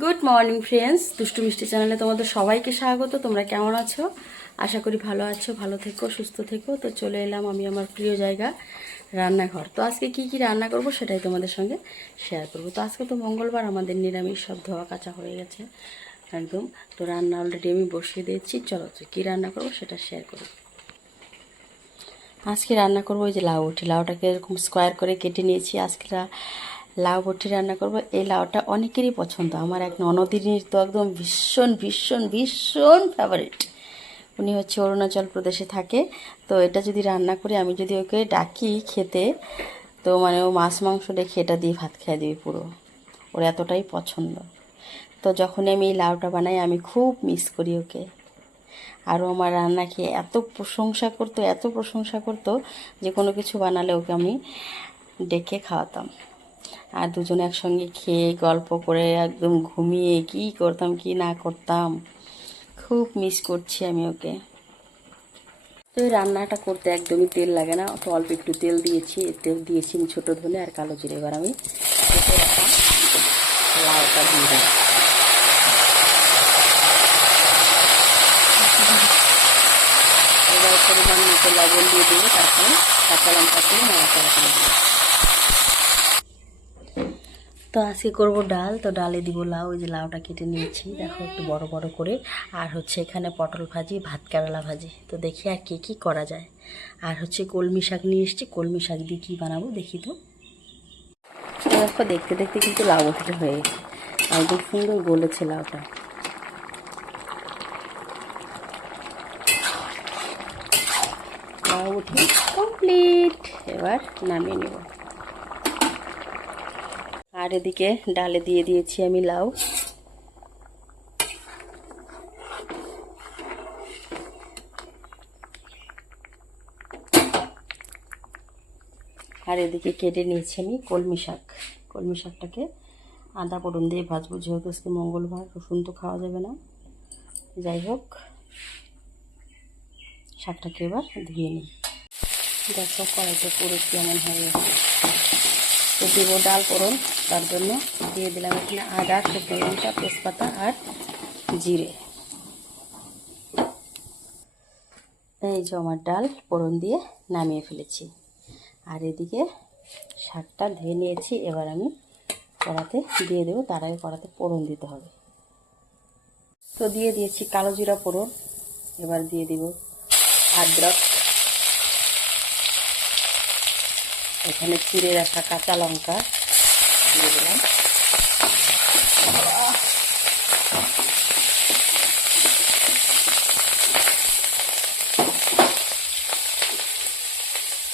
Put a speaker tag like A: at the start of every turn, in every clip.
A: Good morning friends দুষ্টু মিষ্টি চ্যানেলে তোমাদের সবাইকে স্বাগত। তোমরা কেমন আছো? আশা করি ভালো আছো, ভালো থেকো, সুস্থ থেকো। তো চলে এলাম আমি আমার প্রিয় জায়গা, রান্নাঘর। তো আজকে কি কি রান্না করব সেটাই তোমাদের সঙ্গে শেয়ার করব। তো আজকে তো মঙ্গলবার, আমাদের নিরামিষ সব ধোয়া কাচা হয়ে গেছে। একদম। তো রান্না অলরেডি আমি বসিয়ে দিয়েছি। চলো তো কী রান্না করব সেটা শেয়ার করব আজকে রান্না করব ওই যে লাউ। লাউটাকে এরকম স্কোয়ার করে কেটে নিয়েছি। আজকে লাউ বটি রান্না করব। এই লাউটা অনেকেরই পছন্দ। আমার এক ননদিনীর তো একদম ভীষণ ভীষণ ভীষণ ফেভারিট উনি হচ্ছে অরুণাচল প্রদেশে থাকে। তো এটা যদি রান্না করে, আমি যদি ওকে ডাকি খেতে, তো মানে ও মাছ, মাংস রেখে এটা দিয়ে ভাত খেয়ে দিবে পুরো। ওর এতটাই পছন্দ। তো যখনই আমি এই লাউটা বানাই, আমি খুব মিস করি ওকে। আরও আমার রান্না খেয়ে এত প্রশংসা করতো, এত প্রশংসা করতো যে কোনো কিছু বানালে ওকে আমি ডেকে খাওয়াতাম। আর দুজন একসঙ্গে খেয়ে, গল্প করে একদম ঘুমিয়ে কি করতাম, কি না করতাম, খুব মিস করছি আমি ওকে। তো এই রান্নাটা করতে একদমই তেল লাগে না, অত অল্প একটু তেল দিয়েছি তেল দিয়েছি ছোটো ধনে আর কালো জিরে এবার আমি লাউটা দিয়ে এবার লবণ দিয়ে দেবো, তারপরে কাঁচা লঙ্কা দিয়ে নাড়াচাড়া তো আজকে করব ডাল, তো ডালে দিব লাউ ওই যে লাউটা কেটে নিয়েছি। দেখো একটু বড় বড় করে। আর হচ্ছে এখানে পটল ভাজি, ভাত কেরালা ভাজি। তো দেখি আর কে কী করা যায়। আর হচ্ছে কলমি শাক নিয়ে এসেছি। কলমি শাক দিয়ে কী বানাবো দেখি তো। দেখো, দেখতে দেখতে কিন্তু লাউ ওঠে হয়ে গেছে। একদম সুন্দর গলেছে লাউটা। লাউ উঠে কমপ্লিট এবার নামিয়ে নেব। আর এদিকে ডালে দিয়ে দিয়েছি আমি লাউ। আর এদিকে কেটে নিয়েছি আমি কলমি শাক। কলমি শাকটাকে আদা পটন দিয়ে ভাজবো, যেহেতু আজকে মঙ্গলবার, রসুন তো খাওয়া যাবে না। যাই হোক, শাকটাকে এবার ধুয়ে নিই। দেখো কড়াইতে পুরো কেমন হয়ে গেছে। দিব ডাল, ফোড়ন। তার জন্য দিয়ে দিলাম এখানে আদা, শুকনো লঙ্কা, তেজপাতা আর জিরে। এই যে আমার ডাল ফোড়ন দিয়ে নামিয়ে ফেলেছি। আর এদিকে শাকটা ধুয়ে নিয়েছি, এবার আমি কড়াতে দিয়ে দেবো, তার আগে কড়াতে ফোড়ন দিতে হবে। তো দিয়ে দিয়েছি কালো জিরা ফোড়ন, এবার দিয়ে দিব আদ্রক। এখানে চিড়ে রাখা কাঁচা লঙ্কা। দিয়ে দিলাম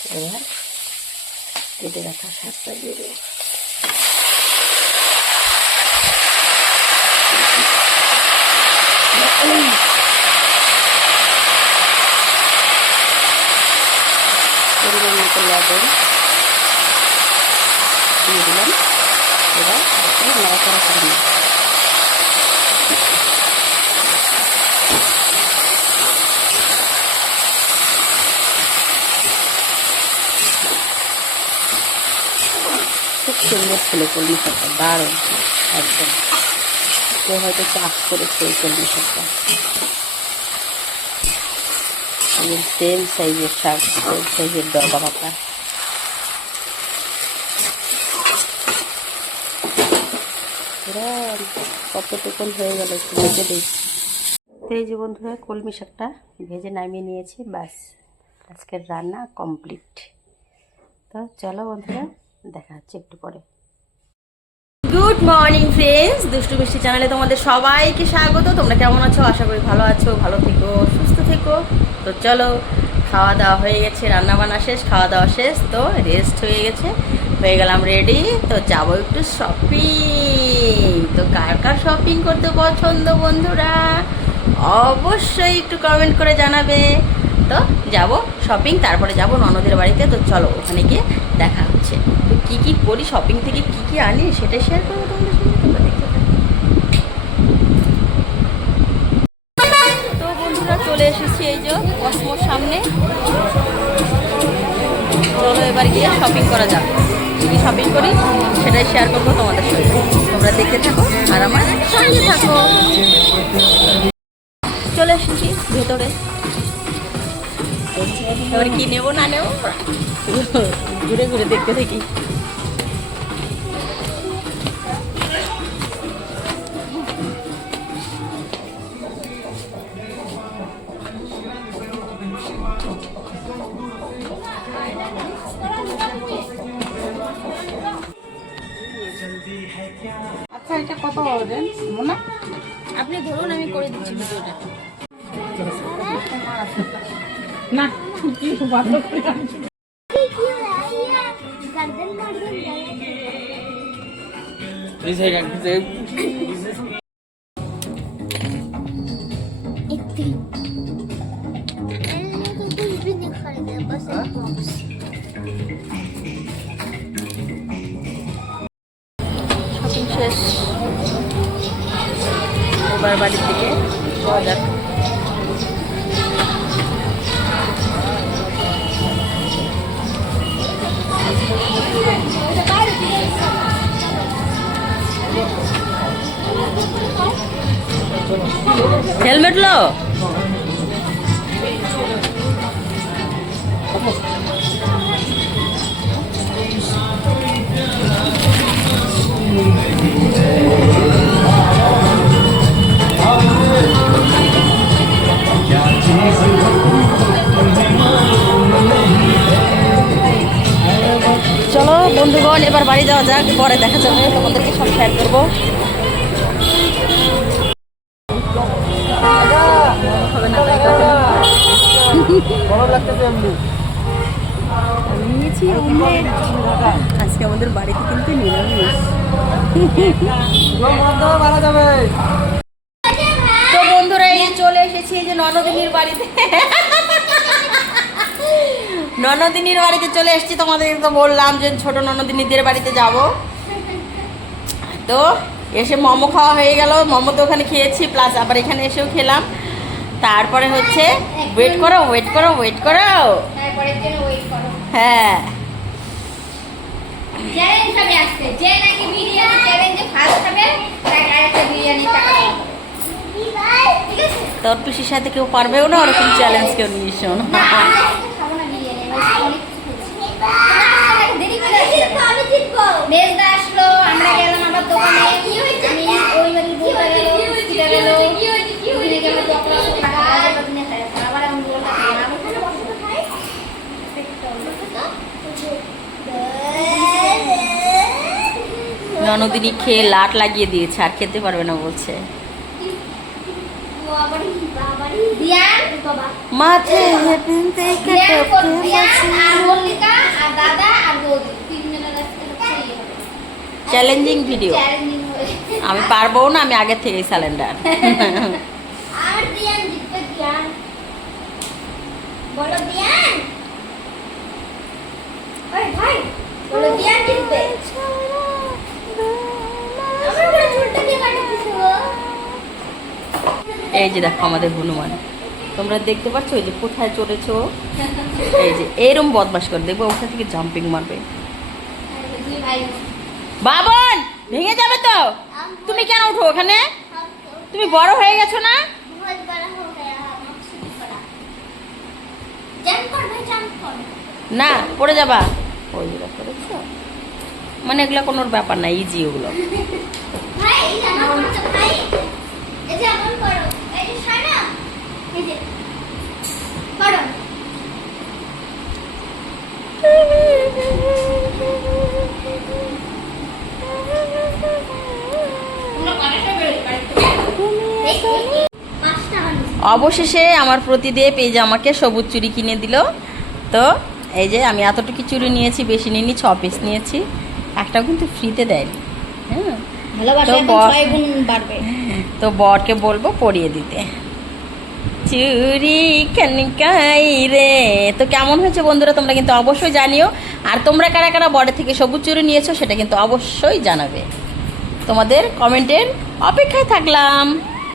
A: এবার কেটে রাখা শাকটা দিয়ে দেবো পরিমাণ মতো লবণ দিয়ে দিলাম খুব সুন্দর ছিল কলমি শাকটা দারুণ একদম কেউ হয়তো চাষ করেছে এই কলমি শাকটা সেম সাইজের শাক সেম সাইজের ডগা পাতা কতটুকুন হয়ে গেল একটু ভেজে দেখছি তো এই বন্ধুরা, কলমি শাকটা ভেজে নামিয়ে নিয়েছি, ব্যাস। আজকের রান্না কমপ্লিট। তো চলো বন্ধুরা, দেখা হচ্ছে একটু পরে। গুড মর্নিং ফ্রেন্ডস, দুষ্টু মিষ্টি চ্যানেলে তোমাদের সবাইকে স্বাগত। তোমরা কেমন আছো? আশা করি ভালো আছো, ভালো থেকো, সুস্থ থেকো। তো চলো, খাওয়া দাওয়া হয়ে গেছে রান্না বান্না শেষ, খাওয়া দাওয়া শেষ, তো রেস্ট হয়ে গেছে। হয়ে গেলাম রেডি তো যাব একটু শপিং তো কার কার শপিং করতে পছন্দ বন্ধুরা? অবশ্যই একটু কমেন্ট করে জানাবে। তো যাব শপিং তারপরে যাব ননদের বাড়িতে। তো চলো ওখানে গিয়ে দেখা হচ্ছে। তো কী কী করি শপিং থেকে কী কী আনি সেটা শেয়ার করব তোমাদের সঙ্গে তোমরা দেখতে। তো বন্ধুরা, চলে এসেছি এই যে কসমোর সামনে। চলো এবার গিয়ে শপিং করা যাক। কী কী শপিং করি সেটাই শেয়ার করব তোমাদের সঙ্গে তোমরা দেখতে থাকো আর আমার সঙ্গে থাকো। চলে এসেছি ভেতরে। এবার কি নেব না নেব? ঘুরে ঘুরে দেখতে থাকি।
B: মোনা
A: আপনি বলুন আমি করে দিচ্ছি ভিডিওটা।
B: না কি বাধ্য করে
A: হেলমেট লো চলো বন্ধুগণ, এবার বাড়ি যাওয়া যাক। পরে দেখা যাবে, তোমাদেরকে সব শেয়ার করব। এই যে ননদিনীর বাড়িতে। ননদিনীর বাড়িতে চলে এসেছি তোমাদের তো বললাম যে ছোট ননদিনীদের বাড়িতে যাব। তো এসে মোমো খাওয়া হয়ে গেল মোমো তো ওখানে খেয়েছি প্লাস আবার এখানে এসেও খেলাম। তারপরে হচ্ছে ওয়েট করো ওয়েট করো ওয়েট করো। হ্যাঁ।
C: যে নাকি বিরিয়ানি চ্যালেঞ্জে ফার্স্ট হবে তাকে আরেকটা বিরিয়ানি টাকা।
A: তোর পিসির সাথে কেউ পারবেও না ওরকম চ্যালেঞ্জ কেউ নিস না
C: না আমরা আজকে খাব না বিরিয়ানি আমরা আজকে অনেক কিছু খেয়েছি। দেরি করে আসলাম। আমি জিতবো মেজদা আসলো আমরা গেলাম আবার দোকানে আমি ওই বাড়ির বউটা গেল সিটা গেল ওখানে গেল দোকানে টাকা আবার দিনে খাই আবার আমি বললাম আমি ওখানে বসে খাই
A: ননদিনী খেয়ে লাট লাগিয়ে দিয়েছে আর খেতে পারবে না বলছে
C: হচ্ছে ইয়ে।
A: চ্যালেঞ্জিং ভিডিও আমি পারব না আমি আগে থেকেই স্যালেন্ডার
C: বলো দিয়ান ভাই বলো দিয়ান জিতবে।
A: এই যে দেখো আমাদের হনুমান। তোমরা দেখতে পাচ্ছ ওই যে কোথায় চলেছো এই যে এরম বদমাস করে, দেখব ওখান থেকে জাম্পিং মারবে। বাবন, ভেঙে যাবে তো? তুমি কেন উঠো ওখানে? তুমি বড় হয়ে গেছো না? না, পড়ে যাবা। ওইগুলো করেছ মানে এগুলো কোনো ব্যাপার না ইজি ওগুলো।
C: ভাই ভাই এটা করো।
A: অবশেষে আমার প্রতিদেব এই যে আমাকে সবুজ চুড়ি কিনে দিল। তো এই যে আমি এতটুকু চুড়ি নিয়েছি বেশি নিইনি ছ পিস নিয়েছি। একটাও কিন্তু ফ্রিতে দেয়নি। হ্যাঁ? তো বরকে বলব পরিয়ে দিতে। চুরি কানকাই রে? তো কেমন হয়েছে বন্ধুরা, তোমরা কিন্তু অবশ্যই জানিও। আর তোমরা কারা কারা বরের থেকে সবুজ চুরি নিয়েছো, সেটা কিন্তু অবশ্যই জানাবে। তোমাদের কমেন্টের অপেক্ষায় থাকলাম।